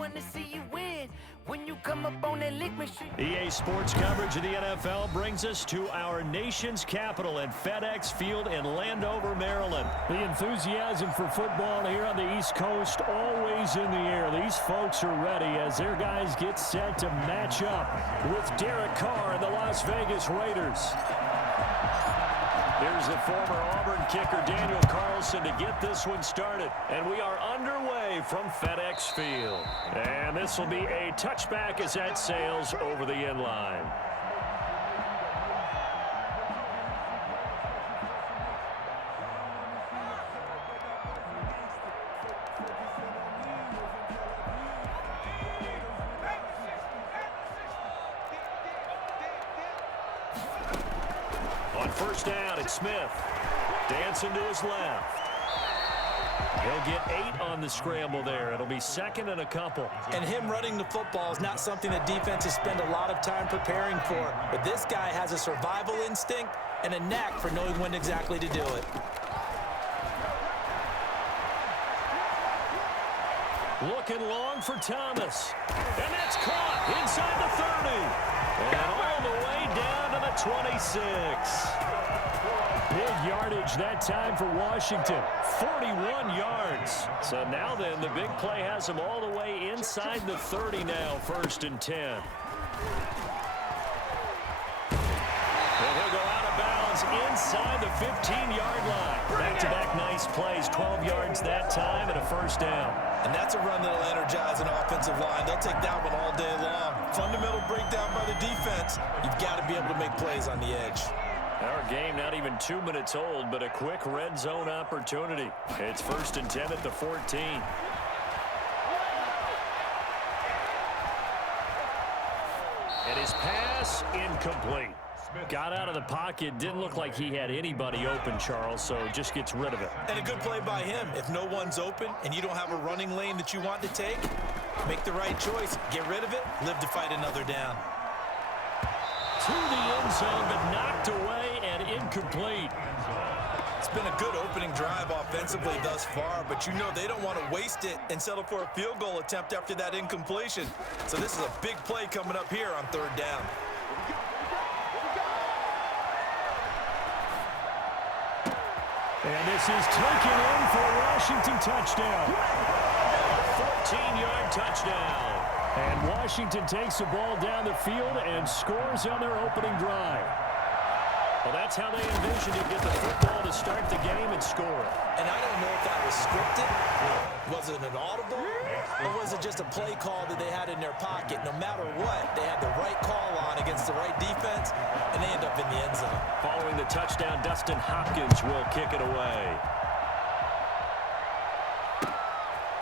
wanna see you win. When you come up on that lick machine. EA Sports coverage of the NFL brings us to our nation's capital at FedEx Field in Landover, Maryland. The enthusiasm for football here on the East Coast always in the air. These folks are ready as their guys get set to match up with Derek Carr and the Las Vegas Raiders. Here's the former Auburn kicker Daniel Carlson to get this one started. And we are underway from FedEx Field. And this will be a touchback as that sails over the end line. On first down, it's Smith. Dancing to his left. He'll get 8 on the scramble there. It'll be second and a couple. And him running the football is not something that defenses spend a lot of time preparing for. But this guy has a survival instinct and a knack for knowing when exactly to do it. Looking long for Thomas. And that's caught inside the 30. And all the way down to the 26. Big yardage that time for Washington. 41 yards. So now then, the big play has him all the way inside the 30 now, first and 10. And he'll go out of bounds inside the 15-yard line. Back-to-back nice plays, 12 yards that time and a first down. And that's a run that'll energize an offensive line. They'll take that one all day long. Fundamental breakdown by the defense. You've got to be able to make plays on the edge. Our game not even 2 minutes old, but a quick red zone opportunity. It's first and 10 at the 14. And his pass incomplete. Got out of the pocket. Didn't look like he had anybody open, Charles, so just gets rid of it. And a good play by him. If no one's open and you don't have a running lane that you want to take, make the right choice. Get rid of it. Live to fight another down. To the end zone, but knocked away and incomplete. It's been a good opening drive offensively thus far, but you know they don't want to waste it and settle for a field goal attempt after that incompletion. So this is a big play coming up here on third down. And this is taken in for a Washington touchdown. 14-yard touchdown. And Washington takes the ball down the field and scores on their opening drive. Well, that's how they envisioned to get the football to start the game and score it. And I don't know if that was scripted. Was it an audible? Or was it just a play call that they had in their pocket? No matter what, they had the right call on against the right defense, and they end up in the end zone. Following the touchdown, Dustin Hopkins will kick it away.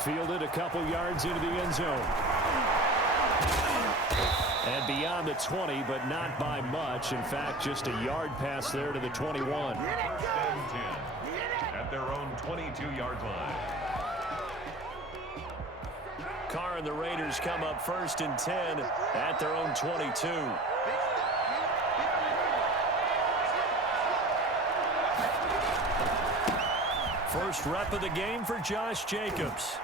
Fielded a couple yards into the end zone. And beyond the 20, but not by much. In fact, just a yard pass there to the 21. At their own 22-yard line. Carr and the Raiders come up first and 10 at their own 22. First rep of the game for Josh Jacobs.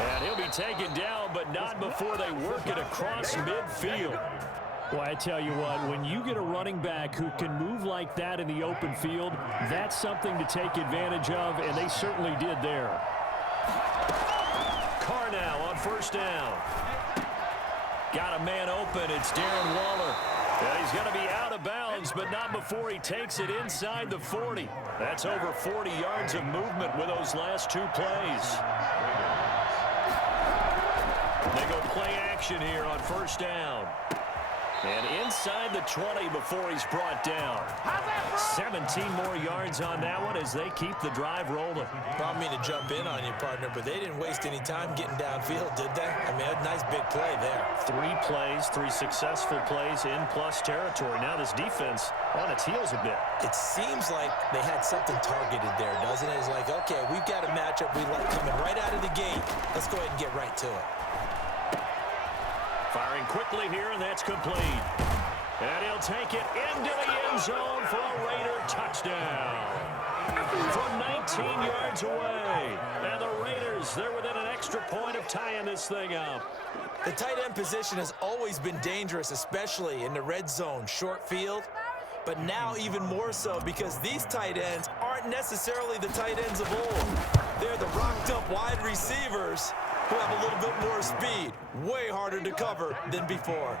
And he'll be taken down, but not before they work it across midfield. Well, I tell you what, when you get a running back who can move like that in the open field, that's something to take advantage of, and they certainly did there. Carr now on first down. Got a man open. It's Darren Waller. Yeah, he's going to be out of bounds, but not before he takes it inside the 40. That's over 40 yards of movement with those last two plays. They go play action here on first down. And inside the 20 before he's brought down. 17 more yards on that one as they keep the drive rolling. I don't mean to jump in on you, partner, but they didn't waste any time getting downfield, did they? I mean, a nice big play there. 3 plays, 3 successful plays in plus territory. Now this defense on its heels a bit. It seems like they had something targeted there, doesn't it? It's like, okay, we've got a matchup we like coming right out of the gate. Let's go ahead and get right to it. Firing quickly here, and that's complete. And he'll take it into the end zone for a Raider touchdown. From 19 yards away. And the Raiders Raiders. They're within an extra point of tying this thing up. The tight end position has always been dangerous, especially in the red zone, short field. But now even more so because these tight ends aren't necessarily the tight ends of old. They're the rocked-up wide receivers who have a little bit more speed. Way harder to cover than before.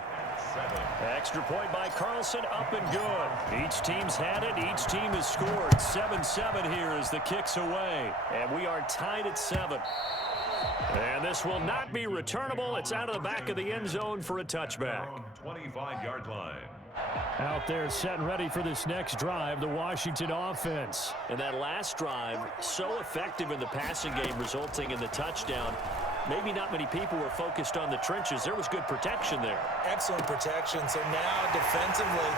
Extra point by Carlson, up and good. Each team's had it. Each team has scored. 7-7 here as the kick's away. And we are tied at 7. And this will not be returnable. It's out of the back of the end zone for a touchback. 25-yard line. Out there set and ready for this next drive, the Washington offense. And that last drive, so effective in the passing game, resulting in the touchdown. Maybe not many people were focused on the trenches. There was good protection there. Excellent protection. So now defensively,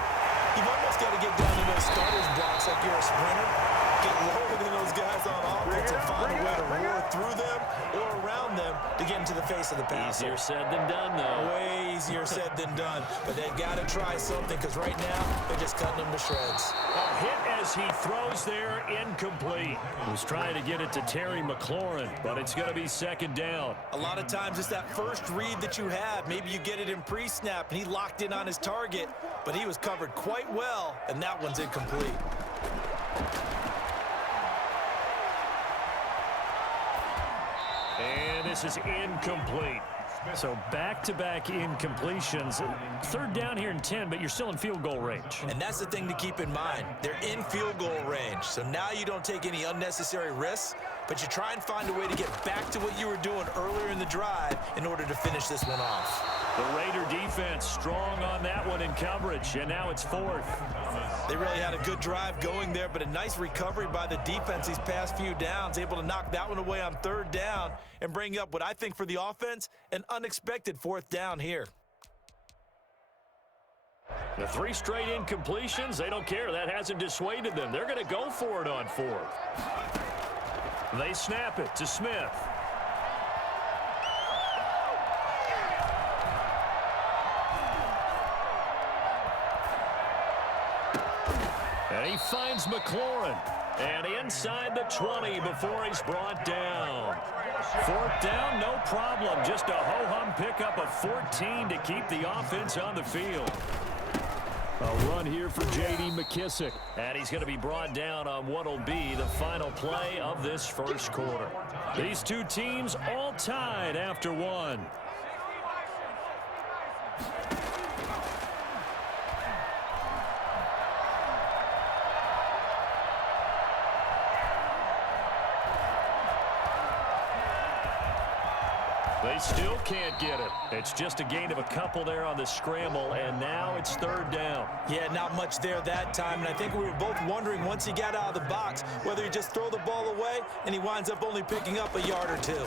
you've almost got to get down to those starters blocks like you're a sprinter. Get lower than those guys on offense and find a way to roar through them or around them to get into the face of the passer. Easier said than done, though. Way easier said than done. But they've got to try something because right now they're just cutting them to shreds. A hit as he throws there, incomplete. He was trying to get it to Terry McLaurin, but it's going to be second down. A lot of times it's that first read that you have. Maybe you get it in pre-snap and he locked in on his target, but he was covered quite well, and that one's incomplete. And this is incomplete. So back-to-back incompletions. Third down here in 10, but you're still in field goal range. And that's the thing to keep in mind. They're in field goal range. So now you don't take any unnecessary risks, but you try and find a way to get back to what you were doing earlier in the drive in order to finish this one off. The Raider defense strong on that one in coverage, and now it's fourth. They really had a good drive going there, but a nice recovery by the defense these past few downs, able to knock that one away on third down and bring up what I think for the offense, an unexpected fourth down here. The 3 straight incompletions, they don't care. That hasn't dissuaded them. They're going to go for it on fourth. They snap it to Smith. And he finds McLaurin. And inside the 20 before he's brought down. Fourth down, no problem. Just a ho-hum pickup of 14 to keep the offense on the field. A run here for J.D. McKissick. And he's going to be brought down on what will be the final play of this first quarter. These two teams all tied after one. They still can't get it. It's just a gain of a couple there on the scramble, and now it's third down. Yeah, not much there that time, and I think we were both wondering once he got out of the box whether he just throw the ball away, and he winds up only picking up a yard or two.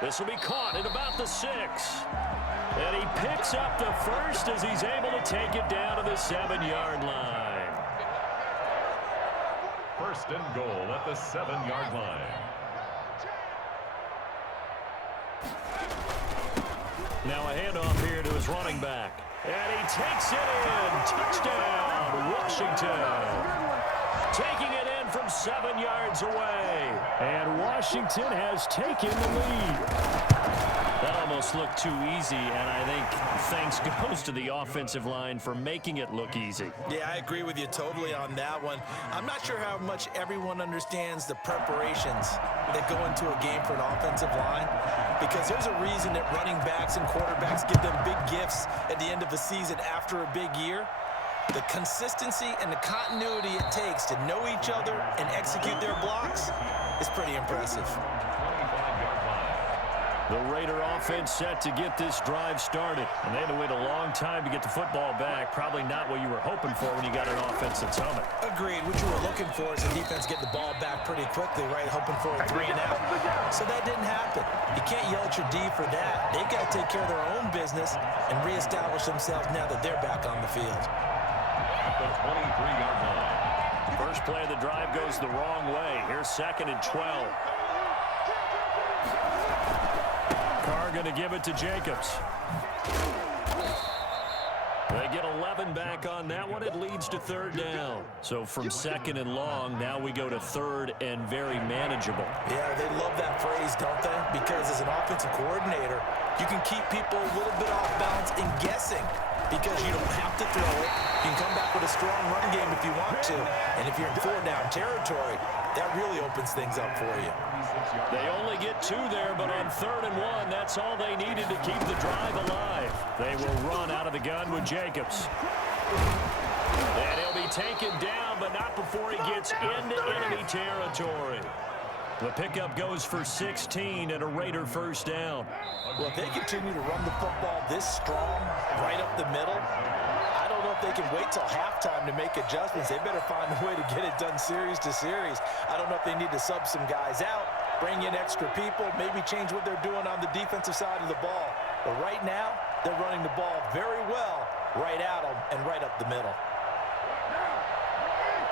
This will be caught at about the 6. And he picks up the first as he's able to take it down to the 7-yard line. First and goal at the 7-yard line. Now a handoff here to his running back. And he takes it in. Touchdown, Washington. Taking it in from 7 yards away. And Washington has taken the lead. That almost looked too easy, and I think thanks goes to the offensive line for making it look easy. Yeah, I agree with you totally on that one. I'm not sure how much everyone understands the preparations that go into a game for an offensive line, because there's a reason that running backs and quarterbacks give them big gifts at the end of the season after a big year. The consistency and the continuity it takes to know each other and execute their blocks is pretty impressive. The Raider offense set to get this drive started. And they had to wait a long time to get the football back. Probably not what you were hoping for when you got an offense that's humming. Agreed. What you were looking for is the defense getting the ball back pretty quickly, right? Hoping for a 3 and out. So that didn't happen. You can't yell at your D for that. They've got to take care of their own business and reestablish themselves now that they're back on the field. At the 23-yard line. First play of the drive goes the wrong way. Here's 2nd and 12. Carr going to give it to Jacobs. They get 11 7 back on that one. It leads to 3rd down. So from 2nd and long, now we go to 3rd and very manageable. Yeah, they love that phrase, don't they? Because as an offensive coordinator, you can keep people a little bit off balance and guessing because you don't have to throw it. You can come back with a strong run game if you want to. And if you're in 4-down territory, that really opens things up for you. They only get 2 there, but on 3rd and 1, that's all they needed to keep the drive alive. They will run out of the gun with Jacobs. And he'll be taken down, but not before he gets into enemy territory. The pickup goes for 16 and a Raider 1st down. Well, if they continue to run the football this strong, right up the middle, I don't know if they can wait till halftime to make adjustments. They better find a way to get it done series to series. I don't know if they need to sub some guys out, bring in extra people, maybe change what they're doing on the defensive side of the ball. But right now, they're running the ball very well right at them and right up the middle.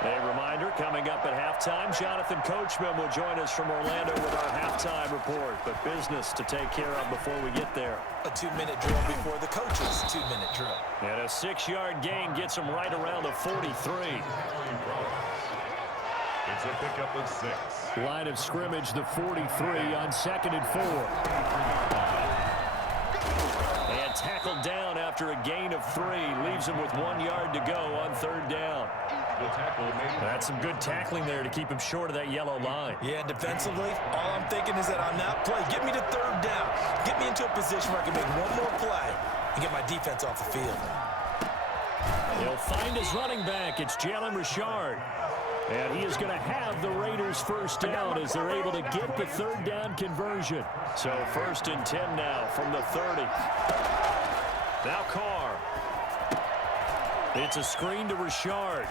A reminder, coming up at halftime, Jonathan Coachman will join us from Orlando with our halftime report. But business to take care of before we get there. A 2-minute drill before the coach's 2-minute drill. And a 6-yard gain gets him right around the 43. It's a pickup of 6. Line of scrimmage, the 43 on 2nd and 4. And tackled down after a gain of 3. Leaves him with 1 yard to go on 3rd down. That's some good tackling there to keep him short of that yellow line. Yeah, defensively, all I'm thinking is that on that play, get me to 3rd down. Get me into a position where I can make one more play and get my defense off the field. He'll find his running back. It's Jalen Richard. And he is going to have the Raiders 1st down as they're able to get the 3rd down conversion. So 1st and 10 now from the 30. Now Carr. It's a screen to Richard.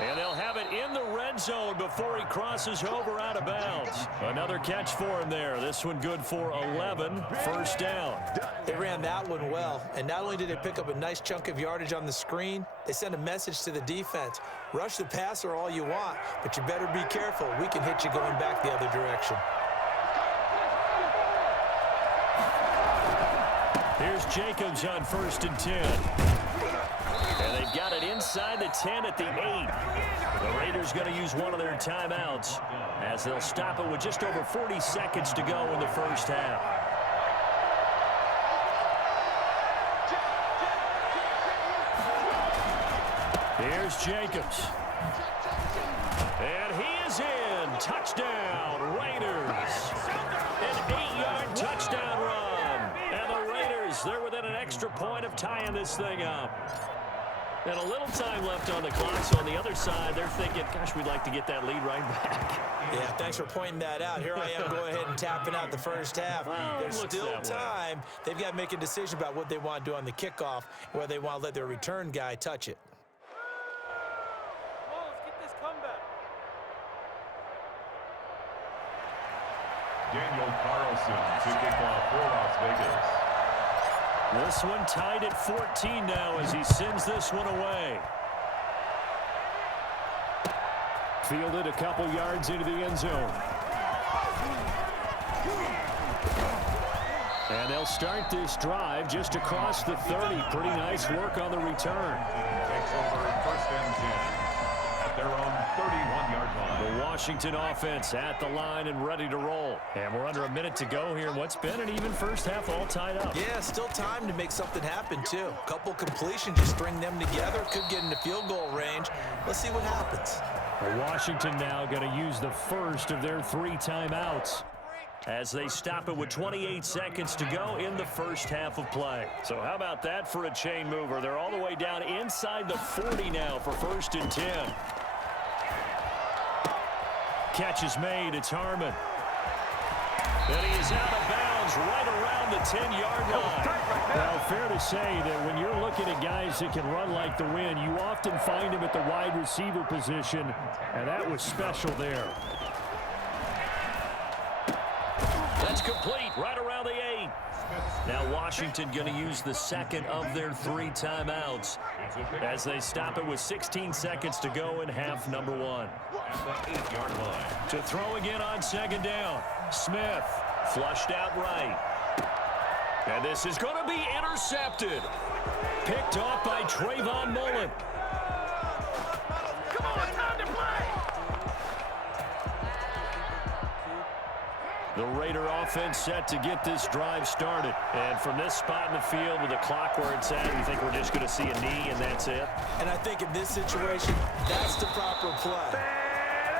And they'll have it in the red zone before he crosses over out of bounds. Another catch for him there. This one good for 11. 1st down. They ran that one well. And not only did they pick up a nice chunk of yardage on the screen, they sent a message to the defense. Rush the passer all you want, but you better be careful. We can hit you going back the other direction. Here's Jacobs on 1st and 10. And they've got it inside the 10 at the 8. The Raiders going to use one of their timeouts as they'll stop it with just over 40 seconds to go in the 1st half. Here's Jacobs. And he is in. Touchdown, Raiders. An 8-yard touchdown run. And the Raiders, they're within an extra point of tying this thing up. And a little time left on the clock, so on the other side, they're thinking, gosh, we'd like to get that lead right back. Yeah, thanks for pointing that out. Here I am going ahead and tapping out the 1st half. There's still time. They've got to make a decision about what they want to do on the kickoff, whether they want to let their return guy touch it. Daniel Carlson to kick off for Las Vegas. This one tied at 14 now as he sends this one away. Fielded a couple yards into the end zone. And they'll start this drive just across the 30. Pretty nice work on the return. Takes over 1st and 10 at their own 31-yard line. The Washington offense at the line and ready to roll. And we're under a minute to go here in what's been an even 1st half all tied up. Yeah, still time to make something happen, too. Couple completions, just string them together. Could get into field goal range. Let's see what happens. Washington now going to use the 1st of their 3 timeouts as they stop it with 28 seconds to go in the 1st half of play. So how about that for a chain mover? They're all the way down inside the 40 now for 1st and 10. Catch is made. It's Harmon. And he is out of bounds right around the 10-yard line. Well, fair to say that when you're looking at guys that can run like the wind, you often find him at the wide receiver position, and that was special there. That's complete right around the 8. Now Washington going to use the 2nd of their 3 timeouts as they stop it with 16 seconds to go in half number 1. At the 8-yard line. To throw again on 2nd down. Smith flushed out right. And this is going to be intercepted. Picked off by Trayvon Mullen. Come on, time to play. The Raider offense set to get this drive started. And from this spot in the field with the clock where it's at, you think we're just going to see a knee and that's it? And I think in this situation, that's the proper play.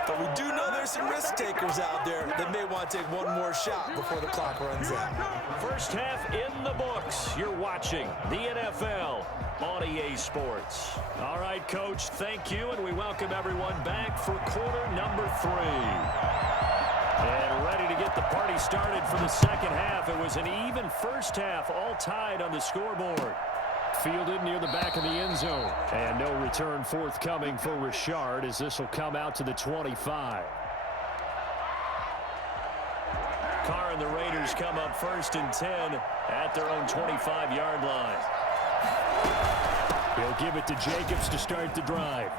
But we do know there's some risk takers out there that may want to take one more shot before the clock runs out. First half in the books. You're watching the NFL on EA Sports. All right, Coach, thank you, and we welcome everyone back for quarter number 3. And ready to get the party started for the second half. It was an even first half, all tied on the scoreboard. Fielded near the back of the end zone. And no return forthcoming for Richard as this will come out to the 25. Carr and the Raiders come up 1st and 10 at their own 25-yard line. He'll give it to Jacobs to start the drive.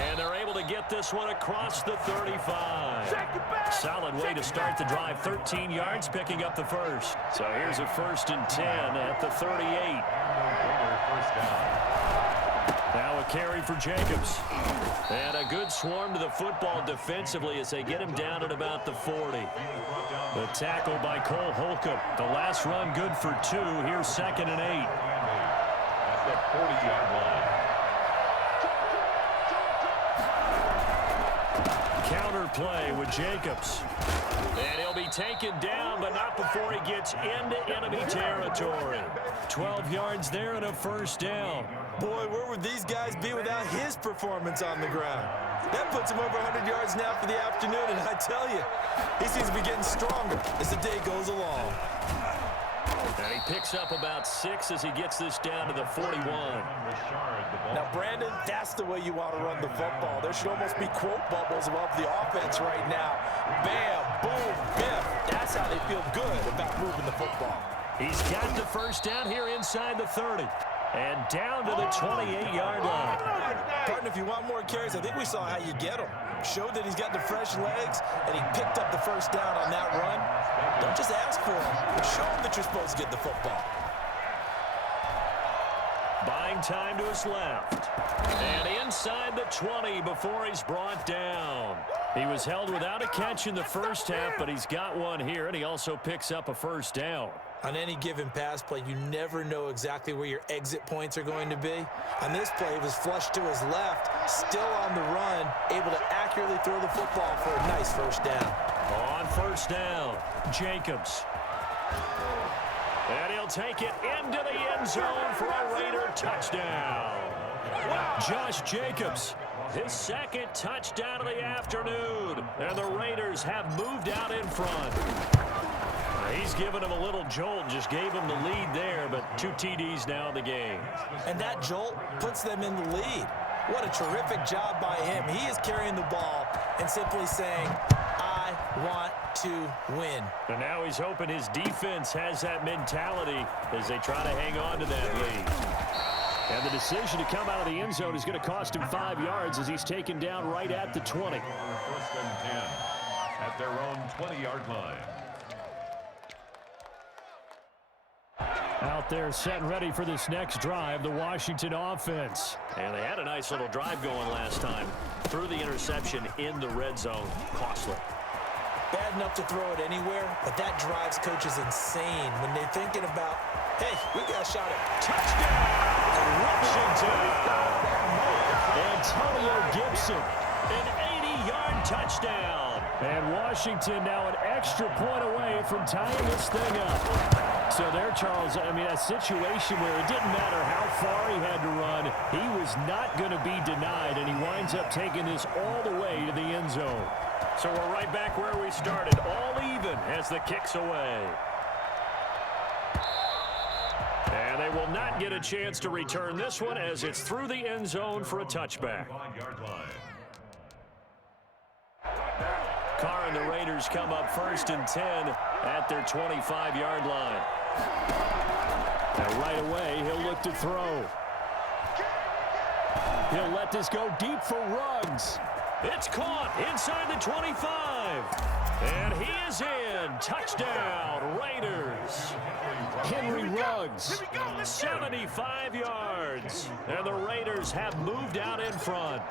And they're able to get this one across the 35. Solid way to start the drive. 13 yards, picking up the first. So here's a 1st and 10 at the 38. Now a carry for Jacobs. And a good swarm to the football defensively as they get him down at about the 40. The tackle by Cole Holcomb. The last run good for 2. Here's 2nd and 8. At the 40-yard line. Counter play with Jacobs. And he'll be taken down, but not before he gets into enemy territory. 12 yards there and a 1st down. Boy, where would these guys be without his performance on the ground? That puts him over 100 yards now for the afternoon, and I tell you, he seems to be getting stronger as the day goes along. And he picks up about 6 as he gets this down to the 41. Now, Brandon, that's the way you want to run the football. There should almost be quote bubbles above the offense right now. Bam, boom, biff. That's how they feel good about moving the football. He's got the 1st down here inside the 30. And down to the 28-yard line. Partner, if you want more carries, I think we saw how you get him. Showed that he's got the fresh legs, and he picked up the 1st down on that run. Don't just ask for him, but show him that you're supposed to get the football. Buying time to his left. And inside the 20 before he's brought down. He was held without a catch in the first half, but he's got one here, and he also picks up a 1st down. On any given pass play, you never know exactly where your exit points are going to be. On this play, it was flushed to his left, still on the run, able to accurately throw the football for a nice 1st down. On 1st down, Jacobs. And he'll take it into the end zone for a Raider touchdown. Josh Jacobs, his 2nd touchdown of the afternoon. And the Raiders have moved out in front. He's given him a little jolt, just gave him the lead there, but 2 TDs now in the game. And that jolt puts them in the lead. What a terrific job by him. He is carrying the ball and simply saying, I want to win. And now he's hoping his defense has that mentality as they try to hang on to that lead. And the decision to come out of the end zone is going to cost him 5 yards as he's taken down right at the 20. 1st and 10 at their own 20-yard line. Out there set and ready for this next drive, the Washington offense. And they had a nice little drive going last time. Threw the interception in the red zone. Costly. Bad enough to throw it anywhere, but that drives coaches insane when they're thinking about, hey, we got a shot at Touchdown! Washington! Antonio Gibson, an 80-yard touchdown. And Washington now an extra point away from tying this thing up. So there, Charles, I mean, a situation where it didn't matter how far he had to run, he was not going to be denied, and he winds up taking this all the way to the end zone. So we're right back where we started, all even as the kick's away. And they will not get a chance to return this one as it's through the end zone for a touchback. Carr and the Raiders come up 1st and 10 at their 25-yard line. Now right away, he'll look to throw. He'll let this go deep for Ruggs. It's caught inside the 25. And he is in. Touchdown, Raiders. Henry Ruggs, 75 yards. And the Raiders have moved out in front.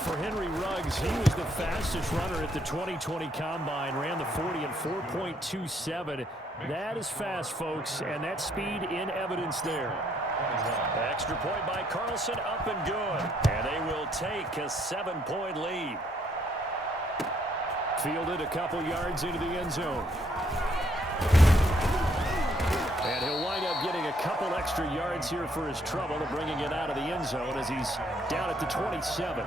For Henry Ruggs, he was the fastest runner at the 2020 Combine. Ran the 40 in 4.27. That is fast, folks, and that speed in evidence there. Extra point by Carlson, up and good. And they will take a 7-point lead. Fielded a couple yards into the end zone. And he'll wind up getting a couple extra yards here for his trouble to bringing it out of the end zone as he's down at the 27.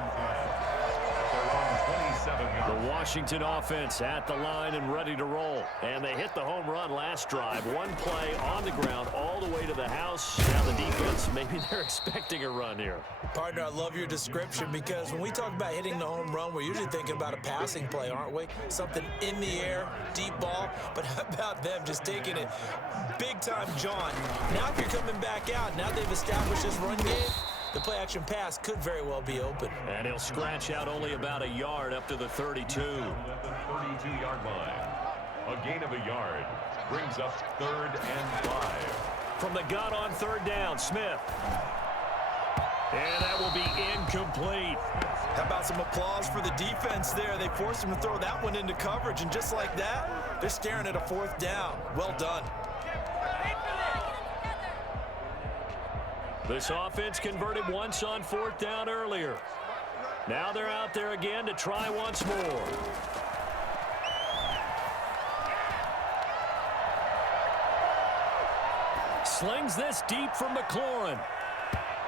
The Washington offense at the line and ready to roll. And they hit the home run last drive. One play on the ground all the way to the house. Now the defense, maybe they're expecting a run here. Partner, I love your description because when we talk about hitting the home run, we're usually thinking about a passing play, aren't we? Something in the air, deep ball. But how about them just taking it big time, John? Now if you're coming back out, now they've established this run game, the play-action pass could very well be open. And he'll scratch out only about a yard up to the 32. At the 32-yard line. A gain of a yard brings up 3rd and 5. From the gun on 3rd down, Smith. And that will be incomplete. How about some applause for the defense there? They forced him to throw that one into coverage, and just like that, they're staring at a 4th down. Well done. This offense converted once on 4th down earlier. Now they're out there again to try once more. Slings this deep from McLaurin.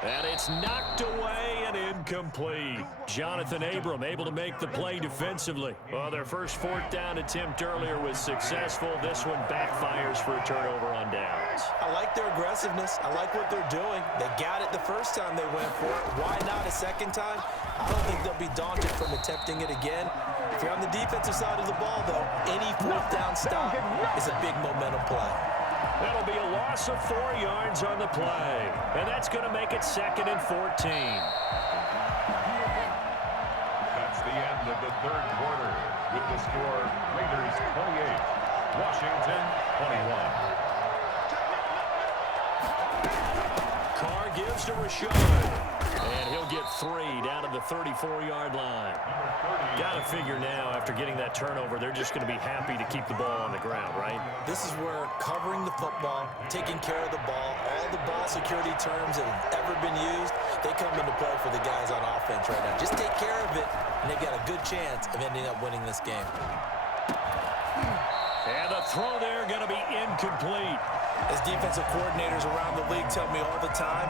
And it's knocked away and incomplete. Jonathan Abram able to make the play defensively. Well, their first 4th down attempt earlier was successful. This one backfires for a turnover on downs. I like their aggressiveness. I like what they're doing. They got it the first time they went for it. Why not a second time? I don't think they'll be daunted from attempting it again. If you're on the defensive side of the ball, though, any 4th down stop is a big momentum play. That'll be a loss of 4 yards on the play. And that's going to make it 2nd and 14. That's the end of the 3rd quarter. With the score, Raiders 28, Washington 21. Carr gives to Rashad. And he'll get 3 down to the 34-yard line. Got to figure now, after getting that turnover, they're just going to be happy to keep the ball on the ground, right? This is where covering the football, taking care of the ball, all the ball security terms that have ever been used, they come into play for the guys on offense right now. Just take care of it, and they've got a good chance of ending up winning this game. And the throw there going to be incomplete. As defensive coordinators around the league tell me all the time,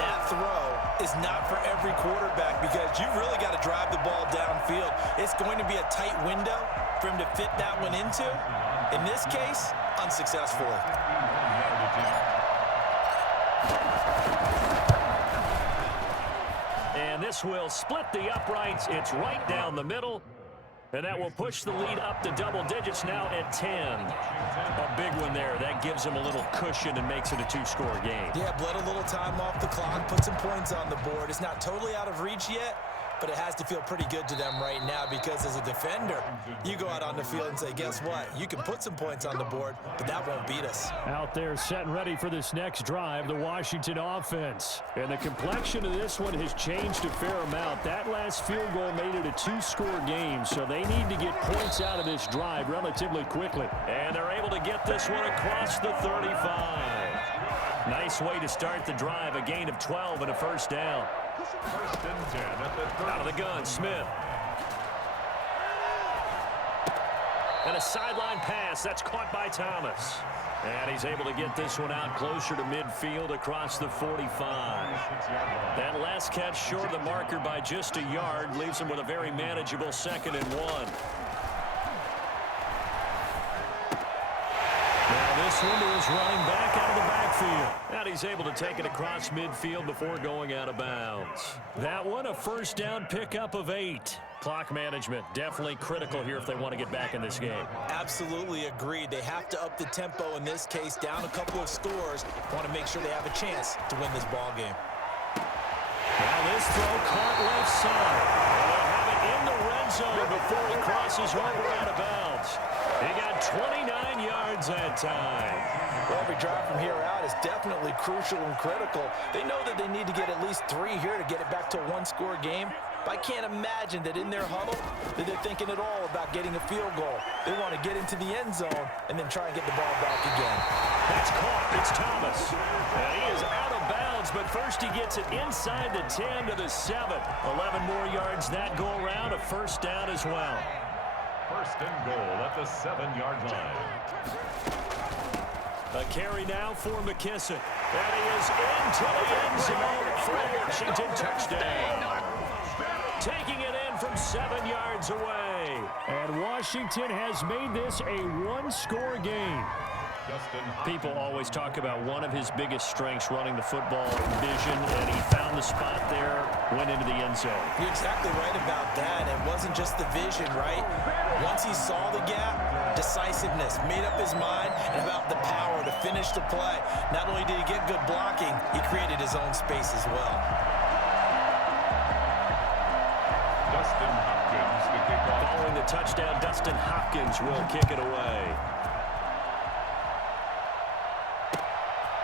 that throw is not for every quarterback because you've really got to drive the ball downfield. It's going to be a tight window for him to fit that one into. In this case, unsuccessfully. And this will split the uprights. It's right down the middle. And that will push the lead up to double digits now at 10. A big one there. That gives them a little cushion and makes it a 2-score game. Yeah, bled a little time off the clock, put some points on the board. It's not totally out of reach yet, but it has to feel pretty good to them right now because as a defender, you go out on the field and say, guess what? You can put some points on the board, but that won't beat us. Out there set and ready for this next drive, the Washington offense. And the complexion of this one has changed a fair amount. That last field goal made it a 2-score game, so they need to get points out of this drive relatively quickly. And they're able to get this one across the 35. Nice way to start the drive, a gain of 12 and a 1st down. 1st and 10 at the 30. Out of the gun, Smith. And a sideline pass. That's caught by Thomas. And he's able to get this one out closer to midfield across the 45. That last catch short of the marker by just a yard leaves him with a very manageable 2nd and 1. Now this one is running back out of the backfield. And he's able to take it across midfield before going out of bounds. That one, a 1st down pickup of 8. Clock management, definitely critical here if they want to get back in this game. Absolutely agreed. They have to up the tempo in this case, down a couple of scores. Want to make sure they have a chance to win this ball game. Now this throw caught left side. And they'll have it in the red end zone before he crosses over out of bounds. He got 29 yards that time. Well, every drive from here out is definitely crucial and critical. They know that they need to get at least 3 here to get it back to a one-score game. But I can't imagine that in their huddle that they're thinking at all about getting a field goal. They want to get into the end zone and then try and get the ball back again. That's caught. It's Thomas. And he is out of bounds, but first he gets it inside the 10 to the 7. 11 more yards that go around, a first down as well. First and goal at the 7-yard line. A carry now for McKissick. And he is into the end zone for a Washington touchdown. Taking it in from 7 yards away. And Washington has made this a one-score game. People always talk about one of his biggest strengths running the football, vision, and he found the spot there, went into the end zone. You're exactly right about that. It wasn't just the vision, right? Once he saw the gap, decisiveness, made up his mind, and about the power to finish the play. Not only did he get good blocking, he created his own space as well. Dustin Hopkins to kick off. Following the touchdown, Dustin Hopkins will kick it away.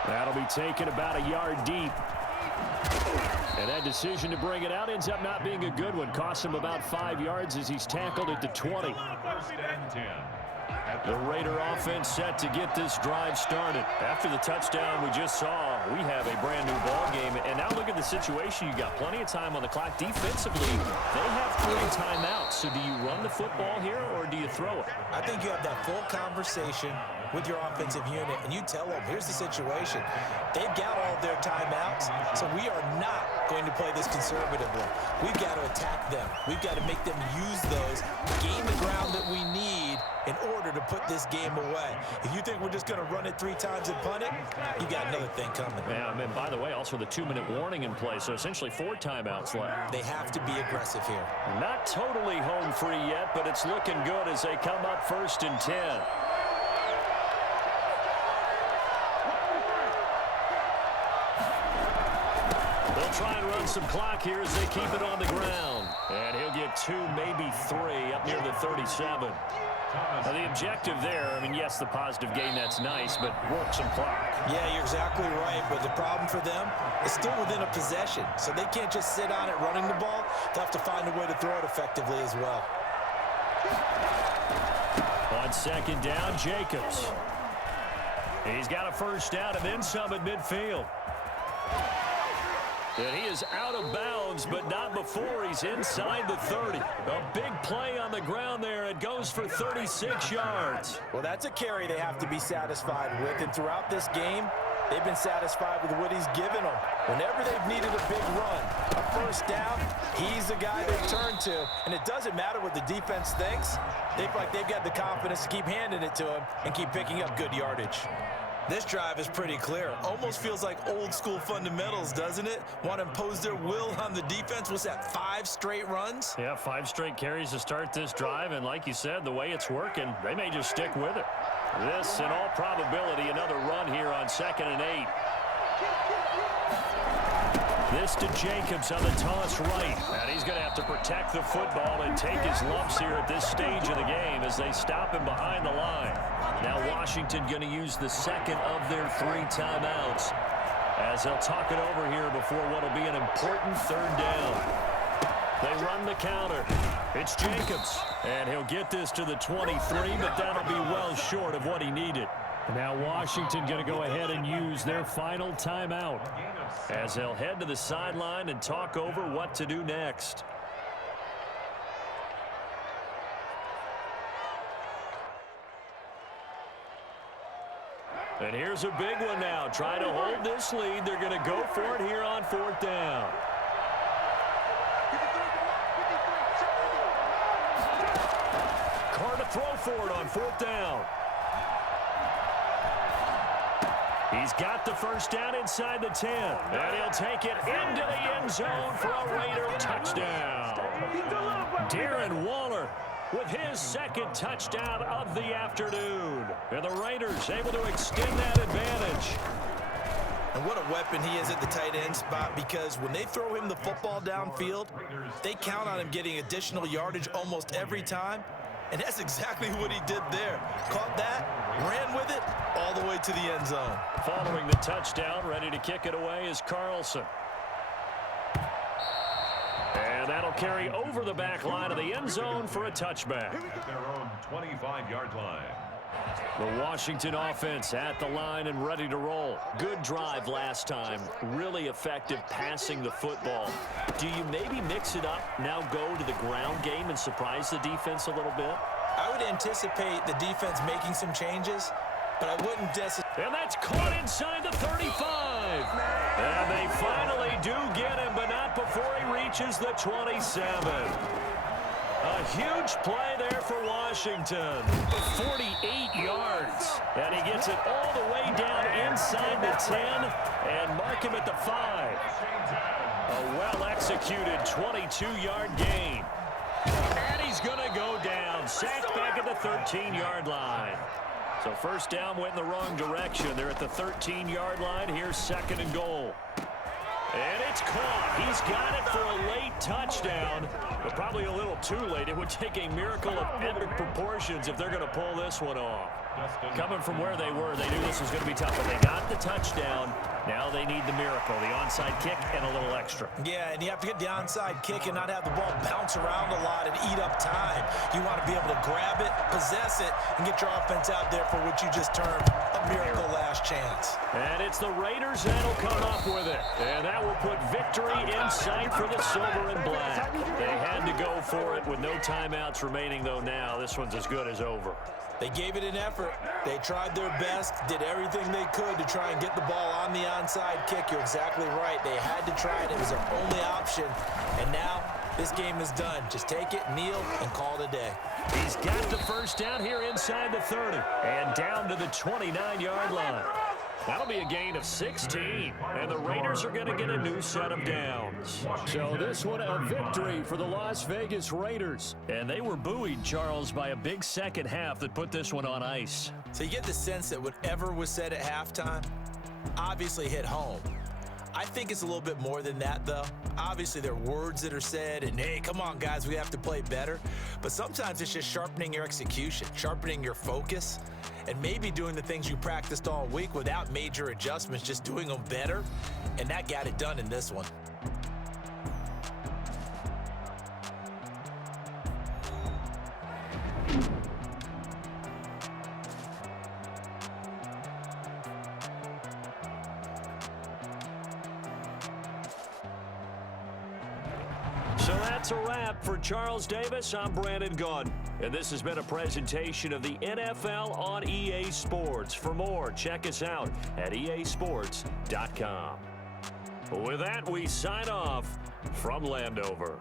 That'll be taken about a yard deep. And that decision to bring it out ends up not being a good one. Costs him about 5 yards as he's tackled at the 20. First and 10. The Raider offense set to get this drive started. After the touchdown we just saw, we have a brand new ball game. And now look at the situation. You got plenty of time on the clock. Defensively, they have 3 timeouts. So do you run the football here or do you throw it? I think you have that full conversation with your offensive unit, and you tell them, here's the situation. They've got all of their timeouts, so we are not going to play this conservatively. We've got to attack them. We've got to make them use those, gain the ground that we need in order to put this game away. If you think we're just going to run it 3 times and punt it, you got another thing coming. Yeah, and by the way, also the 2-minute warning in play, so essentially 4 timeouts left. They have to be aggressive here. Not totally home free yet, but it's looking good as they come up first and 10. Try and run some clock here as they keep it on the ground. And he'll get 2, maybe 3 up near the 37. Now the objective there, I mean, yes, the positive gain, that's nice, but work some clock. Yeah, you're exactly right, but the problem for them is still within a possession, so they can't just sit on it running the ball. They'll have to find a way to throw it effectively as well. On second down, Jacobs. He's got a first down and then some at midfield. And he is out of bounds, but not before he's inside the 30. A big play on the ground there. It goes for 36 yards. Well, that's a carry they have to be satisfied with. And throughout this game, they've been satisfied with what he's given them. Whenever they've needed a big run, a first down, he's the guy they turn to. And it doesn't matter what the defense thinks. They feel like they've got the confidence to keep handing it to him and keep picking up good yardage. This drive is pretty clear. Almost feels like old school fundamentals, doesn't it? Want to impose their will on the defense. What's that, 5 straight runs? Yeah, 5 straight carries to start this drive. And like you said, the way it's working, they may just stick with it. This, in all probability, another run here on 2nd and 8. This to Jacobs on the toss right. And he's going to have to protect the football and take his lumps here at this stage of the game as they stop him behind the line. Now Washington going to use the second of their 3 timeouts as they'll talk it over here before what will be an important 3rd down. They run the counter. It's Jacobs. And he'll get this to the 23, but that'll be well short of what he needed. Now Washington going to go ahead and use their final timeout as they'll head to the sideline and talk over what to do next. And here's a big one now. Trying to hold this lead. They're going to go for it here on 4th down. Carr to throw for it on 4th down. He's got the first down inside the 10. And he'll take it into the end zone for a Raider touchdown. Darren Waller with his 2nd touchdown of the afternoon. And the Raiders able to extend that advantage. And what a weapon he is at the tight end spot, because when they throw him the football downfield, they count on him getting additional yardage almost every time. And that's exactly what he did there. Caught that, ran with it, all the way to the end zone. Following the touchdown, ready to kick it away is Carlson. And that'll carry over the back line of the end zone for a touchback. At their own 25-yard line. The Washington offense at the line and ready to roll. Good drive last time. Really effective passing the football. Do you maybe mix it up, now go to the ground game and surprise the defense a little bit? I would anticipate the defense making some changes, but I wouldn't And that's caught inside the 35. And they finally do get him, but not before he reaches the 27. A huge play there for Washington. 48 yards. And he gets it all the way down inside the 10 and mark him at the 5. A well-executed 22-yard gain. And he's going to go down. Sacked back at the 13-yard line. So first down went in the wrong direction. They're at the 13-yard line. Here's second and goal. And it's caught. He's got it for a late touchdown, but probably a little too late. It would take a miracle of epic proportions if they're going to pull this one off. Coming from where they were, they knew this was going to be tough, but they got the touchdown. Now they need the miracle, the onside kick and a little extra. Yeah, and you have to get the onside kick and not have the ball bounce around a lot and eat up time. You want to be able to grab it, possess it, and get your offense out there for what you just termed a miracle last chance. And it's the Raiders that'll come up with it. And that will put victory in sight for the silver and black. They had to go for it with no timeouts remaining, though now this one's as good as over. They gave it an effort. They tried their best, did everything they could to try and get the ball on the onside kick. You're exactly right. They had to try it. It was their only option. And now this game is done. Just take it, kneel, and call it a day. He's got the first down here inside the 30 and down to the 29-yard line. That'll be a gain of 16, and the Raiders are going to get a new set of downs. So this one a victory for the Las Vegas Raiders. And they were buoyed, Charles, by a big second half that put this one on ice. So you get the sense that whatever was said at halftime obviously hit home. I think it's a little bit more than that, though. Obviously, there are words that are said, and hey, come on, guys, we have to play better. But sometimes it's just sharpening your execution, sharpening your focus, and maybe doing the things you practiced all week without major adjustments, just doing them better. And that got it done in this one. So that's a wrap for Charles Davis. I'm Brandon Gunn. And this has been a presentation of the NFL on EA Sports. For more, check us out at easports.com. With that, we sign off from Landover.